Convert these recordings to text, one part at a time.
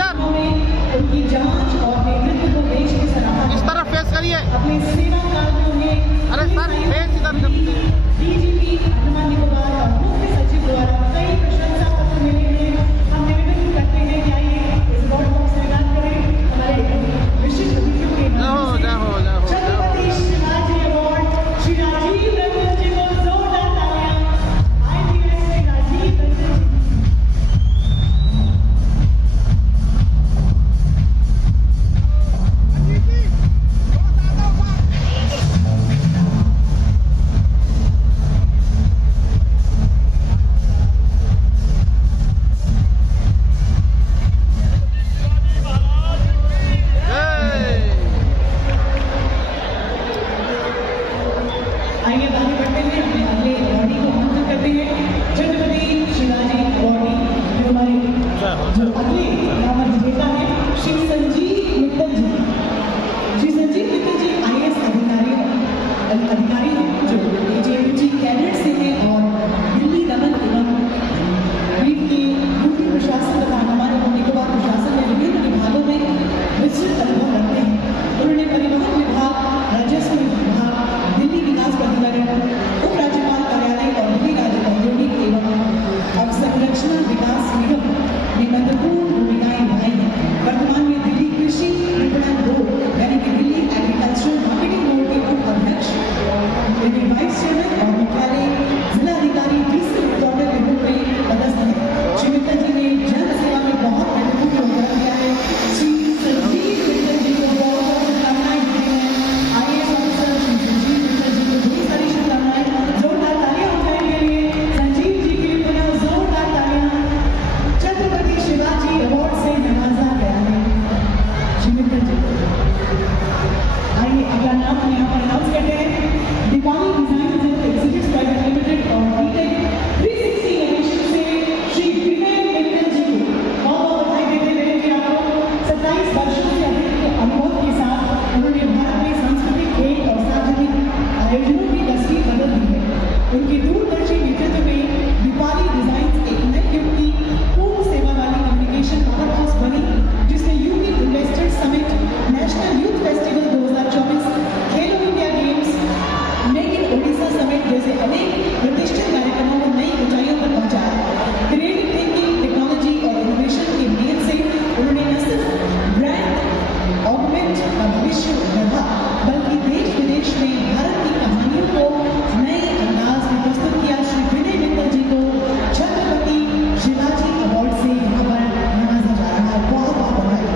इधर उनकी जांच और नेतृत्व को देश की सराहना। इस तरफ फेस करिए। अपने सेवा काल में उन्हें अरे सर फेस इधर करते डीजीपी अंडमान निकोबार और मुख्य सचिव द्वारा कई प्रशंसा पत्र मिले हैं। हम निवेदन करते हैं कि आइए इस अवार्ड को स्वीकार करें। हमारे विशिष्ट अतिथियों के छत्रपति शिवाजी अवार्ड श्री राजीव रंजन जी को जोरदार तालियां। IPS श्री राजीव रंजन जी। आइए आगे बढ़ते हैं, अपने अगले अवॉर्डी को आमंत्रित करते हैं। छत्रपति शिवाजी अवॉर्डी हमारे जो अगले नामक विजेता है श्री संजीव मित्तल जी। श्री संजीव मित्तल जी IAS अधिकारी हैं जो JMG कैडेट से हैं और दिल्ली दमन एवं द्वीप के यूपी प्रशासन तथा अंडमान और निकोबार प्रशासन में विभिन्न विभागों में विस्तृत अनुभव रखते हैं। उन्होंने परिवहन विभाग, राजस्व विभाग, दिल्ली विकास प्राधिकरण, उप राज्यपाल कार्यालय और दिल्ली राज्य औद्योगिक एवं अवसंरचना विकास निगम में महत्वपूर्ण भूमिकाएं निभाई हैं। वर्तमान में दिल्ली कृषि विपणन बोर्ड यानी कि दिल्ली एग्रीकल्चरल मार्केटिंग बोर्ड के उप अध्यक्ष, वाइस चेयरमैन और मुख्यालय जिलाधिकारी DC दौरे के रूप में पदस्थ है। श्री मित्तल जी ने जन सेवा में बहुत महत्वपूर्ण योगदान दिया है। श्री संजीव मित्तल जी को बहुत शुभकामनाएं देते हैं। IAS ऑफिसर श्री संजीव मित्तल जी को ढेर सारी शुभकामनाएं। जोरदार तालियां हो जाने के लिए संजीव जी के लिए पुनः जोरदार तालियां। छत्रपति शिवाजी अवार्ड से नवाजा गया है श्री मित्तल जी को। आइए अगला नाम हम यहाँ पर अनाउंस करते हैं। Deepali design and executives private limited और बीटेक 360 एडिशन से श्री विनय मित्तल जी को बहुत बधाई देते हैं कि आपको 27 वर्षों से अधिक के अनुभव के साथ उन्होंने भारत में सांस्कृतिक खेल और सार्वजनिक आयोजनों की तस्वीर बदल दी है। उनके दूरदर्शी नेतृत्व में दीपाली डिजाइन एक नई युग की पूर्ण सेवा वाली कम्युनिकेशन पावर हाउस बनी, जिसने UP investors summit, national youth festival 2024, Khelo India games, make in Odisha summit जैसे अनेक प्रतिष्ठित कार्यक्रमों को नई ऊंचाइयों पर पहुंचाया। क्रिएटिव थिंकिंग, टेक्नोलॉजी और इनोवेशन के मेल से उन्होंने न सिर्फ ब्रांड ऑगमेंट का भविष्य गढ़ा, बल्कि देश विदेश में भारत की कहानियों को नए अंदाज में प्रस्तुत किया। श्री विनय मित्तल जी को छत्रपति शिवाजी अवार्ड से यहाँ पर नवाजा जा रहा है। बहुत बहुत बधाई।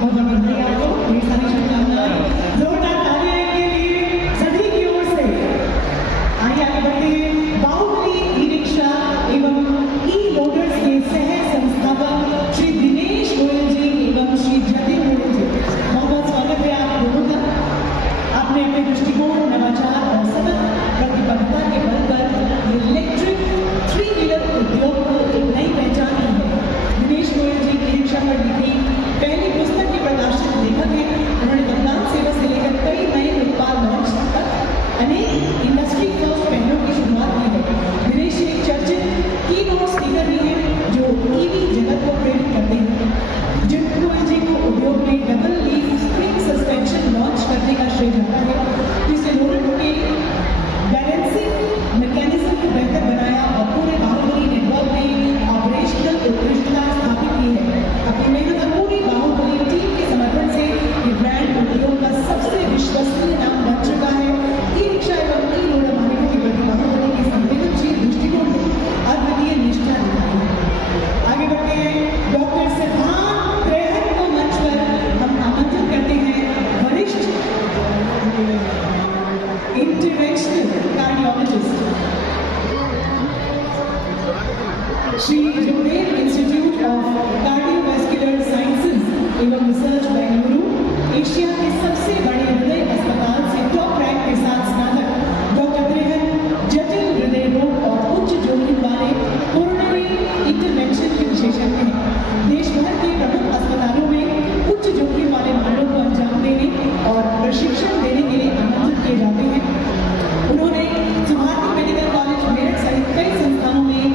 बहुत बहुत बधाई आपको। ढेर सारी शुभकामनाएं। जोरदार तालियां इनके लिए सभी की ओर से। आइए आगे बढ़ते हैं। बाहुबली ई-रिक्शा एवं ई-मोटर्स के सह संस्थापक श्री दिनेश गोयल जी एवं श्री जतिन गोयल जी, बहुत बहुत स्वागत है आप दोनों का। आपने अपने दृष्टिकोण, नवाचार और सतत प्रतिबद्धता के बल पर इलेक्ट्रिक 3 व्हीलर उद्योग को एक नई पहचान दी है। दिनेश गोयल जी ई-रिक्शा पर लिखी पहली पुस्तक के प्रकाशित लेखक हैं। उन्होंने मतदान सेवा से लेकर कई नए उत्पाद लॉन्च तक अनेक इंडस्ट्री फर्स्ट पहलों की शुरुआत की है। दिनेश जी एक चर्चित कीनोट स्पीकर भी हैं जो EV जगत को प्रेरित करते हैं। जतिन गोयल जी को उद्योग में double leaf spring suspension launch करने का श्रेय जाता है, जिससे लोगों के बैलेंसिंग मैकेनिज्म को बेहतर बनाया और पूरे बाहुबली नेटवर्क में ऑपरेशनल उत्कृष्टता स्थापित की है। अपनी मेहनत और पूरी बाहुबली टीम के समर्पण से ये ब्रांड उद्योग का सबसे विश्वसनीय नाम बन चुका है। ई-रिक्शा एवं ई-लोडर मालिकों के प्रति बाहुबली की संवेदनशील दृष्टिकोण ने अद्वितीय निष्ठा दिखाई है। आगे बढ़ते हैं। डॉक्टर सिद्धांत त्रेहन को मंच पर हम आमंत्रित करते हैं। वरिष्ठ interventional cardiologist Shri Zuber Institute of Cardiovascular Sciences एवं रिसर्च बेंगलुरु, एशिया के सबसे बड़े हृदय अस्पताल से टॉप रैंक के साथ स्नातक डॉक्टर त्रेहन जटिल हृदय रोग और उच्च जोखिम वाले कोरोनरी इंटरवेंशन के विशेषज्ञ हैं। देश भर के प्रमुख अस्पतालों में उच्च जोखिम वाले मामलों को अंजाम देने और प्रशिक्षण देने के लिए आमंत्रित किए जाते हैं। उन्होंने भारती मेडिकल कॉलेज मेरठ सहित कई संस्थानों में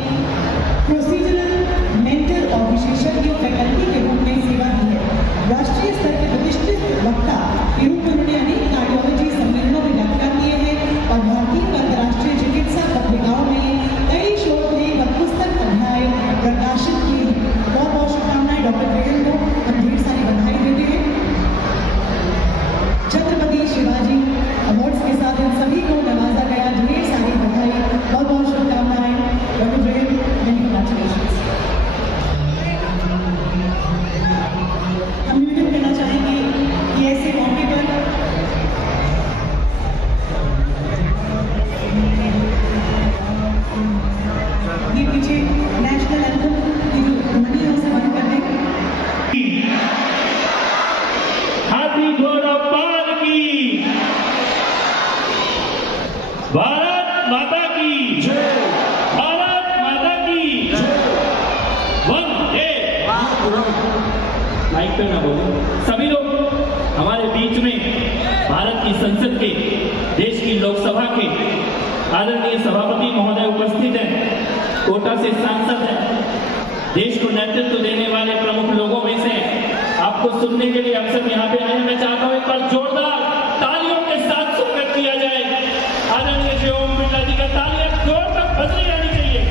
से नेशनल एंथम की जो ध्वनि है उसे बंद कर दें। हाथी घोड़ा पार की, भारत माता की जय, भारत माता की जय, वंदे माइक पे ना बोलो। सभी लोग हमारे बीच में भारत की संसद के, देश की लोकसभा के आदरणीय सभापति महोदय उपस्थित हैं, कोटा से सांसद हैं, देश को नेतृत्व देने वाले प्रमुख लोगों में से आपको सुनने के लिए अवसर यहाँ पे आए। मैं चाहता हूँ एक बार जोरदार तालियों के साथ स्वागत किया जाए आदरणीय श्री ओम बिरला जी का। तालियां जोरदार बजनी आनी चाहिए,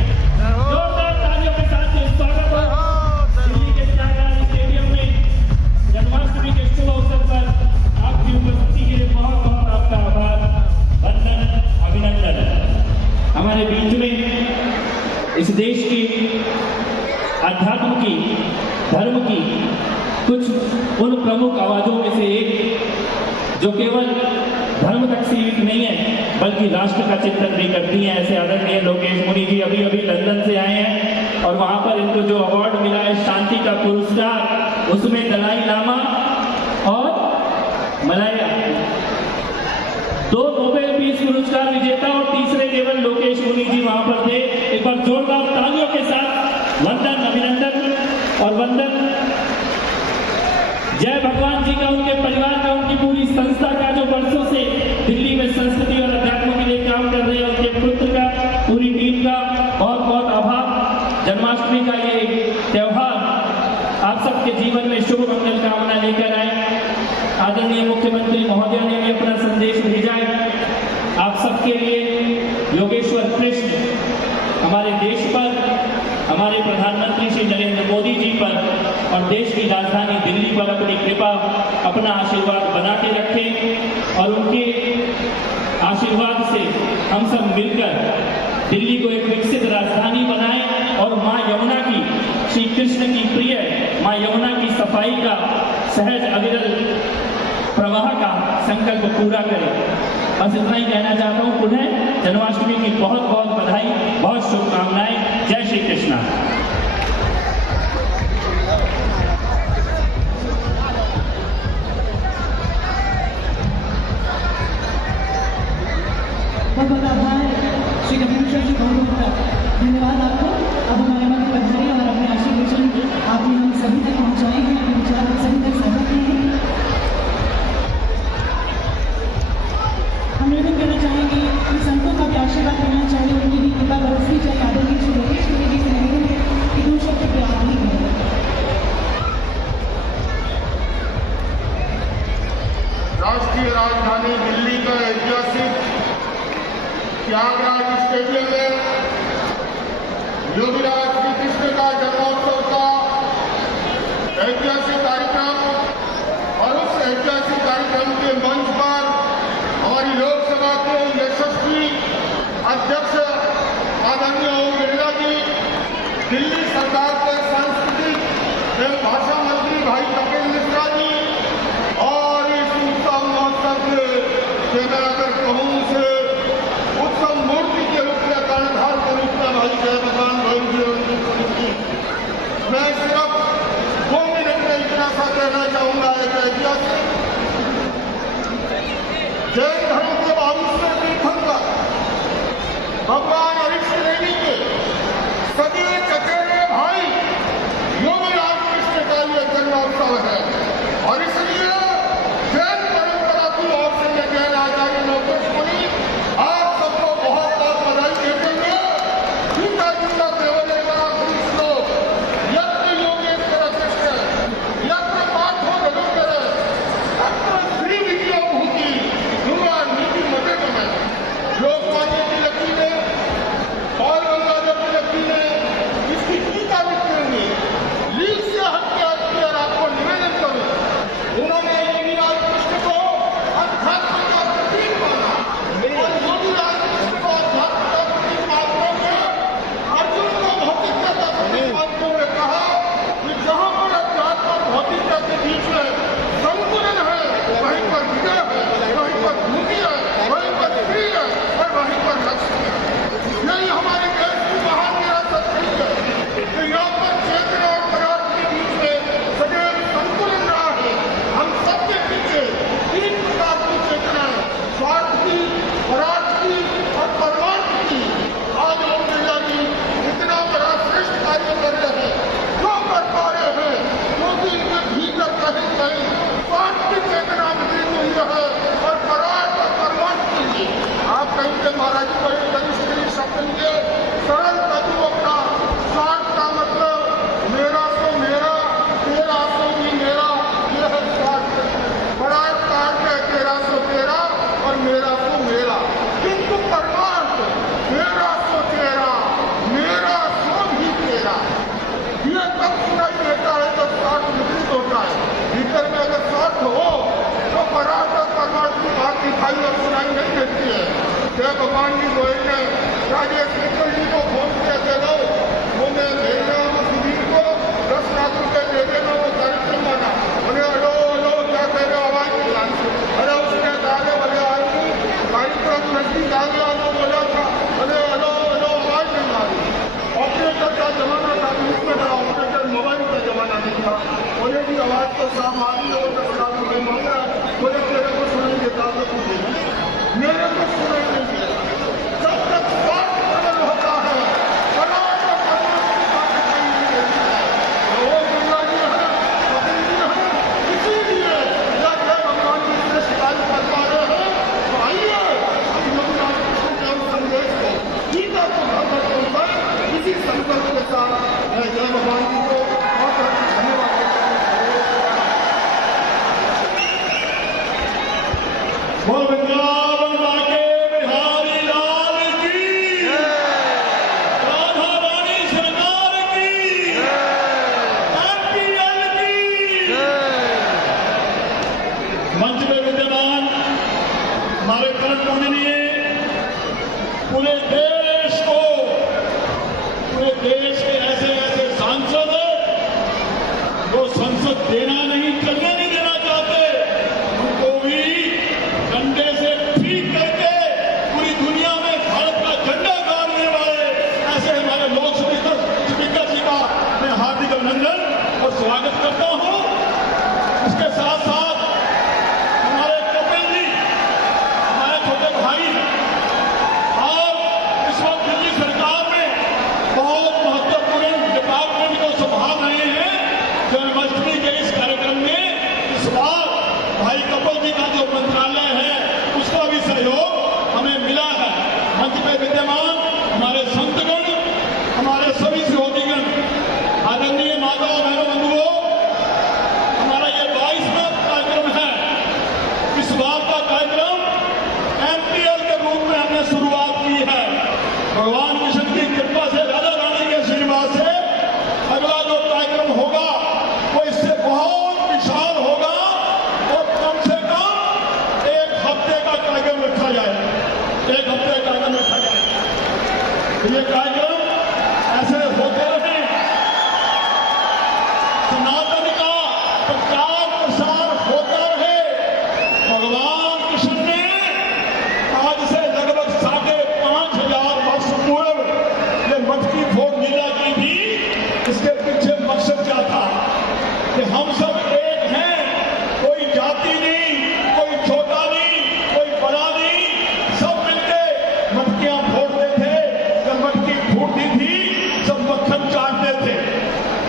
जोरदार तालियों के साथ स्वागत हो। दिल्ली के त्यागराज स्टेडियम में जन्माष्टमी के शुभ अवसर पर आपकी उपस्थिति के लिए बहुत बहुत आपका आभार, वंदन, अभिनंदन। हमारे बीच में इस देश की अध्यात्म की, धर्म की कुछ उन प्रमुख आवाजों में से एक जो केवल धर्म तक सीमित नहीं है बल्कि राष्ट्र का चिंतन भी करती हैं, ऐसे आदरणीय लोकेश मुनि जी अभी अभी लंदन से आए हैं और वहां पर इनको जो अवार्ड मिला है शांति का पुरस्कार, उसमें दलाई लामा और मलाया, 2 नोबेल पीस पुरस्कार विजेता और तीसरे केवल लोकेश मुनि जी वहां पर थे। एक बार जोरदार तालियों के साथ वंदन, अभिनंदन और वंदन। जय भगवान जी का, उनके परिवार का, उनकी पूरी संस्था का जो वर्षों से दिल्ली में संस्कृति और अध्यात्म के लिए काम कर रहे हैं, उनके पुत्र का, पूरी टीम का बहुत बहुत आभार। जन्माष्टमी का ये त्योहार आप सबके जीवन में शुभ मंगल कामना लेकर आए। आदरणीय मुख्यमंत्री महोदय ने भी अपना संदेश भेजा है आप सबके लिए। योगेश्वर कृष्ण हमारे देश पर, हमारे प्रधानमंत्री श्री नरेंद्र मोदी जी पर और देश की राजधानी दिल्ली पर अपनी कृपा, अपना आशीर्वाद बना के रखें और उनके आशीर्वाद से हम सब मिलकर दिल्ली को एक विकसित राजधानी बनाएं और मां यमुना की, श्री कृष्ण की प्रिय मां यमुना की सफाई का, सहज अविरल प्रवाह का संकल्प पूरा करें। बस इतना ही कहना चाहता हूँ। पुनः जन्माष्टमी की बहुत बहुत बधाई, बहुत शुभकामनाएं। जय श्री कृष्णा। बहुत बहुत आभार श्री कपिल जी, बहुत बहुत धन्यवाद आपको। अब हमारे मन में बधाई और अपने आशीर्वचन आपने हम सभी तक पहुँचाए हैं, अपने विचार हम सभी तक साझा किए हैं। हम निवेदन करना चाहेंगे कि संतों का भी आशीर्वाद करना चाहिए, उनकी भी कृपा बरसनी चाहिए। आदरणीय श्री लोकेश मुनि जी से निवेदन है कि 2 शब्द प्यार नहीं है। राष्ट्रीय राजधानी दिल्ली का ऐतिहासिक त्यागराज स्टेडियम में योगीराज श्री कृष्ण का जन्मोत्सव का ऐतिहासिक कार्यक्रम और उस ऐतिहासिक कार्यक्रम के मंच पर हमारी लोकसभा के यशस्वी अध्यक्ष आदरणीय ओम बिरला जी, दिल्ली सरकार के सांस्कृतिक एवं भाषा मंत्री भाई कपिल मिश्रा जी और इस उत्सव महोत्सव के मैं अगर कहूँ से उत्सव मूर्ति के रूप में, कर्णधार के रूप में भाई जय भगवान भाई जी, मैं सिर्फ 2 मिनट में इतना सा कहना चाहूंगा। एक ऐतिहासिक जैन धर्म के 22वें तीर्थंकर भगवान ऋषि के सभी चचेरे भाई योगीराज कृष्ण का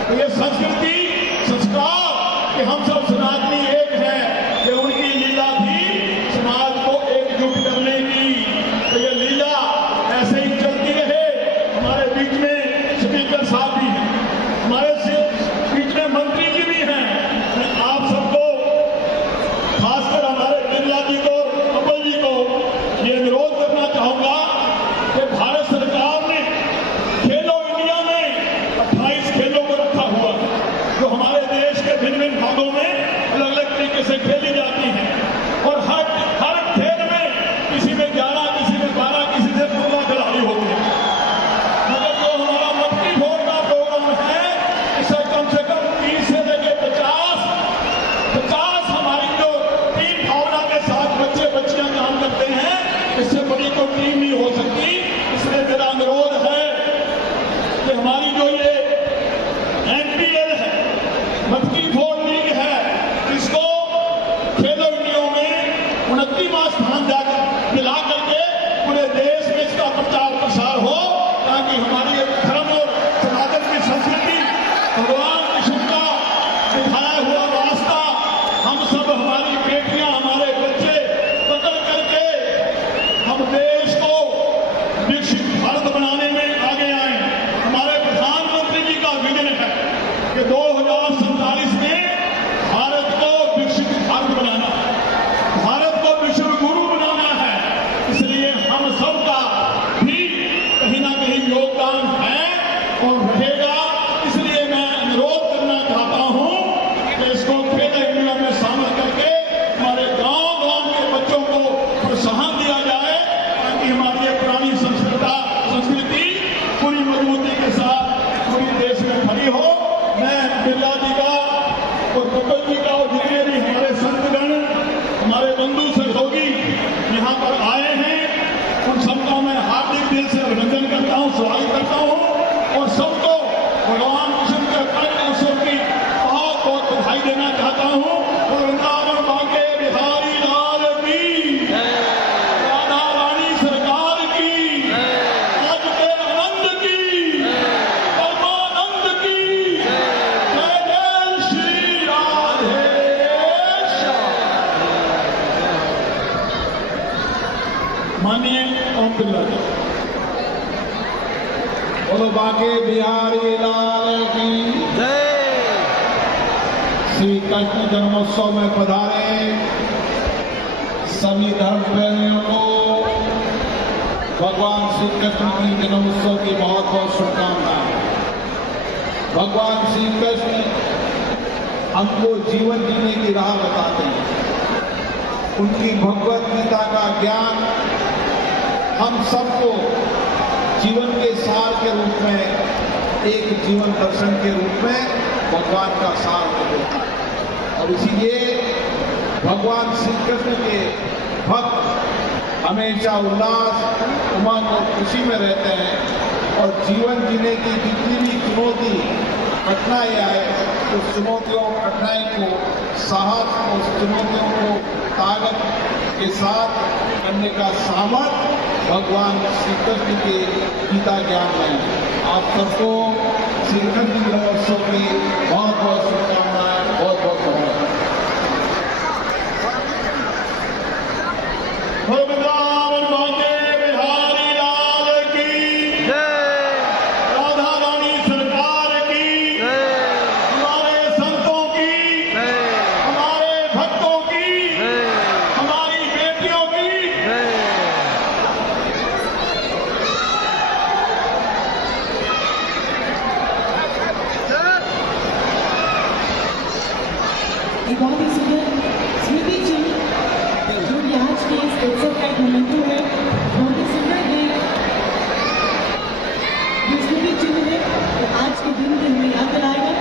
तो ये संस्कृति संस्कार कि हम सब सनातनी एक है, ये उनकी लीला थी समाज को एकजुट करने की। तो ये लीला ऐसे ही चलती रहे। हमारे बीच में स्पीकर साहब भी हैं, हमारे बीच में मंत्री जी भी हैं। मैं आप सबको, खासकर हमारे बिरला जी को, कमल जी को ये अनुरोध करना चाहूंगा कि भारत सरकार ने खेलो इंडिया में 28 खेलों को रखा हुआ है, जो हमारे देश के भिन्न भिन्न भागों में अलग अलग तरीके से खेली जाती है। और हर खेल में किसी में 11, किसी में 12, किसी से 15 खिलाड़ी होते हैं। मगर जो हमारा मटकी फोड़ का प्रोग्राम है, इसे कम से कम 30 से लेकर 50 हमारी जो टीम भावना के साथ बच्चे बच्चियां काम करते हैं, इससे बड़ी कोई टीम नहीं हो सकती। इसलिए मेरा अनुरोध है कि हमारी जो ये NPL है, मटकी फोड़ लीग है, इसको खेलो इंडिया में 29वां स्थान दिला करके पूरे देश में इसका प्रचार प्रसार हो, ताकि हमारी धर्म और सनातन की संस्कृति, भगवान कृष्ण का दिखाया हुआ रास्ता हम सब, हमारी बेटियां, हमारे बच्चे पकड़ करके हम देश को विकसित भारत बनाने में आगे आए। हमारे प्रधानमंत्री जी का विजन है कि 2047 में भारत को विकसित भारत बनाना है, भारत को विश्व गुरु बनाना है। इसलिए हम सबका भी कहीं ना कहीं योगदान है और रहेगा। इसलिए मैं अनुरोध करना चाहता हूं कि इसको खेलो इंडिया में शामिल करके हमारे गांव-गांव के बच्चों को प्रोत्साहन दिया जाए, ताकि हमारी ये पुरानी संस्कृति पूरी मजबूती के साथ पूरी देश में खड़ी हो। मैं बिरला जी का और कपिल जी का और जितने भी हमारे संतगण, हमारे बंधु सहयोगी यहाँ पर आए हैं, उन सबका मैं हार्दिक दिल से अभिनंदन करता हूँ, स्वागत करता हूँ और सबको भगवान कृष्ण के पवित्र उत्सव की बहुत बहुत बधाई देना चाहता हूँ। और वृंदावन बांके बिहारी लाल की, राधा रानी सरकार की, आज के आनंद की, परमानंद की, जय जय श्री राधे श्याम। माननीय ओम बिरला जी। बोलो बांके बिहारी लाल की जय। श्री कृष्ण जन्मोत्सव में पधारे सभी धर्म प्रेमियों को भगवान श्री कृष्ण की जन्मोत्सव की बहुत बहुत शुभकामनाएं। भगवान श्री कृष्ण हमको जीवन जीने की राह बताते हैं। उनकी भगवत गीता का ज्ञान हम सबको जीवन के सार के रूप में, एक जीवन दर्शन के रूप में भगवान का सार देता है। और इसीलिए भगवान श्री कृष्ण के भक्त हमेशा उल्लास, उमंग और खुशी में रहते हैं। और जीवन जीने की जितनी भी चुनौती, कठिनाई आए, उस चुनौतियों, कठिनाई को साहस, उस चुनौतियों को ताकत के साथ करने का सामर्थ्य भगवान श्री कृष्ण के गीता ज्ञान में। आप सबको श्री कृष्ण जन्मोत्सव की बहुत बहुत शुभकामनाएं, बहुत बहुत धन्यवाद। वृंदावन बांके बिहारी लाल की जय, राधा रानी सरकार की जय, हमारे संतों की जय, हमारे भक्तों की जय, हमारी बेटियों की जय। एक बहुत ही सुंदर स्मृति चिन्ह जो कि आज के इस उत्सव का एक मोमेंटो है। बहुत ही सुंदर है जो स्मृति चिन्ह है, तो आज के दिन के हमें याद दिलाएगा।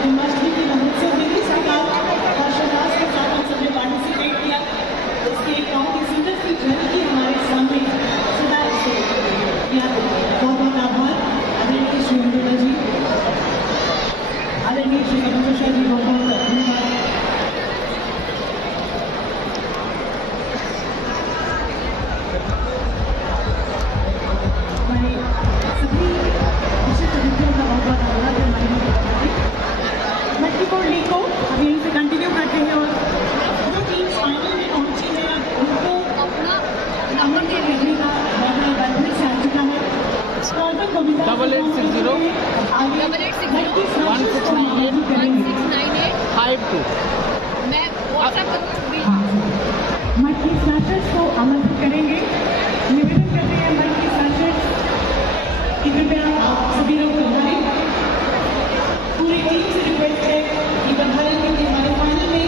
जन्माष्टमी के महोत्सव में भी सरकार हर्षोल्लास के साथ हम सबने पार्टिसिपेट किया। इसकी एक बहुत ही सुंदर सी झलकी हमारे सामने सदा इसे याद रखें। बहुत बहुत आभार आदरणीय श्री अमृता जी, आदरणीय श्री कमल जी, बहुत बहुत धन्यवाद। मैं व्हाट्सएप करूँगी। मन की स्नैचर्स को आमंत्रित करेंगे। निवेदन करते हैं मन की स्नैचर्स कि कृपया आप सभी लोग बधाई। पूरी टीम से रिक्वेस्ट है कि बधाई के लिए हमारे फाइनल में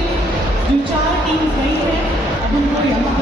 जो 4 टीम्स गई हैं अब उनको यहाँ